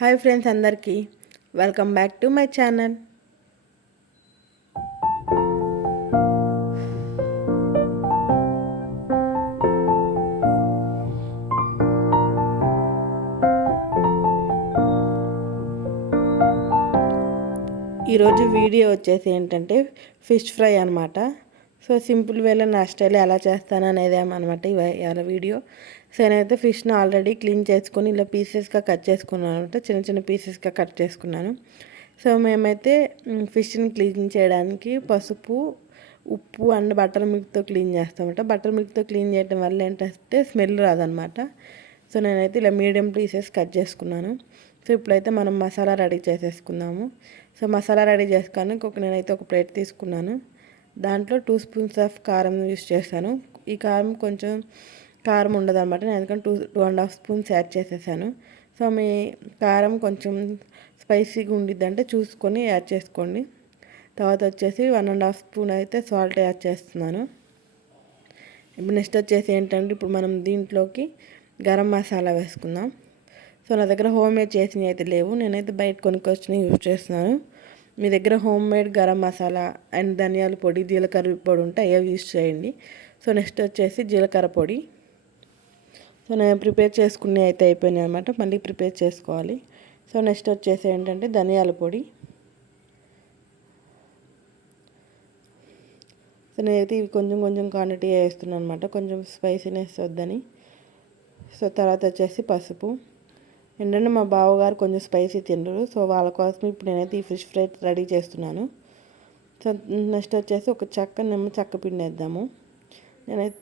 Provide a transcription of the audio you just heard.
Hi friends అందరికీ welcome back to my channel. ఈరోజు video వచ్చేసి ఏంటంటే ఫిష్ ఫ్రై అనమాట. సో సింపుల్ వేలో నా స్టైల్ ఎలా చేస్తాను అనేది అనమాట ఇవాళ వీడియో. సో నేనైతే ఫిష్ని ఆల్రెడీ క్లీన్ చేసుకొని ఇలా పీసెస్గా కట్ చేసుకున్నాను అనమాట. చిన్న చిన్న పీసెస్గా కట్ చేసుకున్నాను. సో మేమైతే ఫిష్ని క్లీన్ చేయడానికి పసుపు, ఉప్పు అండ్ బటర్ మిల్క్తో క్లీన్ చేస్తామన్నమాట. బటర్ మిల్క్తో క్లీన్ చేయడం వల్ల ఏంటంటే స్మెల్ రాదనమాట. సో నేనైతే ఇలా మీడియం పీసెస్ కట్ చేసుకున్నాను. సో ఇప్పుడైతే మనం మసాలా రెడీ చేసేసుకుందాము. సో మసాలా రెడీ చేసుకొని నేనైతే ఒక ప్లేట్ తీసుకున్నాను. దాంట్లో 2 స్పూన్స్ ఆఫ్ కారం యూస్ చేశాను. ఈ కారం కొంచెం కారం ఉండదు అనమాట. నేను అందుకని 2.5 స్పూన్స్ యాడ్ చేసేసాను. సో మీ కారం కొంచెం స్పైసీగా ఉండిద్దంటే చూసుకొని యాడ్ చేసుకోండి. తర్వాత వచ్చేసి 1.5 స్పూన్ అయితే సాల్ట్ యాడ్ చేస్తున్నాను. ఇప్పుడు నెక్స్ట్ వచ్చేసి ఏంటంటే ఇప్పుడు మనం దీంట్లోకి గరం మసాలా వేసుకుందాం. సో నా దగ్గర హోమ్ మేడ్ చేసినవి అయితే లేవు, నేనైతే బయట కొనుక్కొచ్చినవి యూజ్ చేస్తున్నాను. మీ దగ్గర home made garam masala and ధనియాల పొడి, జీలకర్ర పొడి ఉంటే అవి యూజ్ చేయండి. సో నెక్స్ట్ వచ్చేసి జీలకర్ర పొడి. సో నేను ప్రిపేర్ చేసుకునే అయితే అయిపోయినాయి అనమాట, మళ్ళీ ప్రిపేర్ చేసుకోవాలి. సో నెక్స్ట్ వచ్చేసి ఏంటంటే ధనియాల పొడి. సో నేనైతే ఇవి కొంచెం కొంచెం క్వాంటిటీ వేస్తున్నాను అనమాట, కొంచెం స్పైసీనెస్ వద్దని. సో తర్వాత వచ్చేసి పసుపు. ఏంటంటే మా బావగారు కొంచెం స్పైసీ తినరు, సో వాళ్ళ కోసం ఇప్పుడు నేనైతే ఈ ఫిష్ ఫ్రై రెడీ చేస్తున్నాను. సో నెక్స్ట్ వచ్చేసి ఒక నిమ్మ చెక్క పిండి వేద్దాము. నేనైతే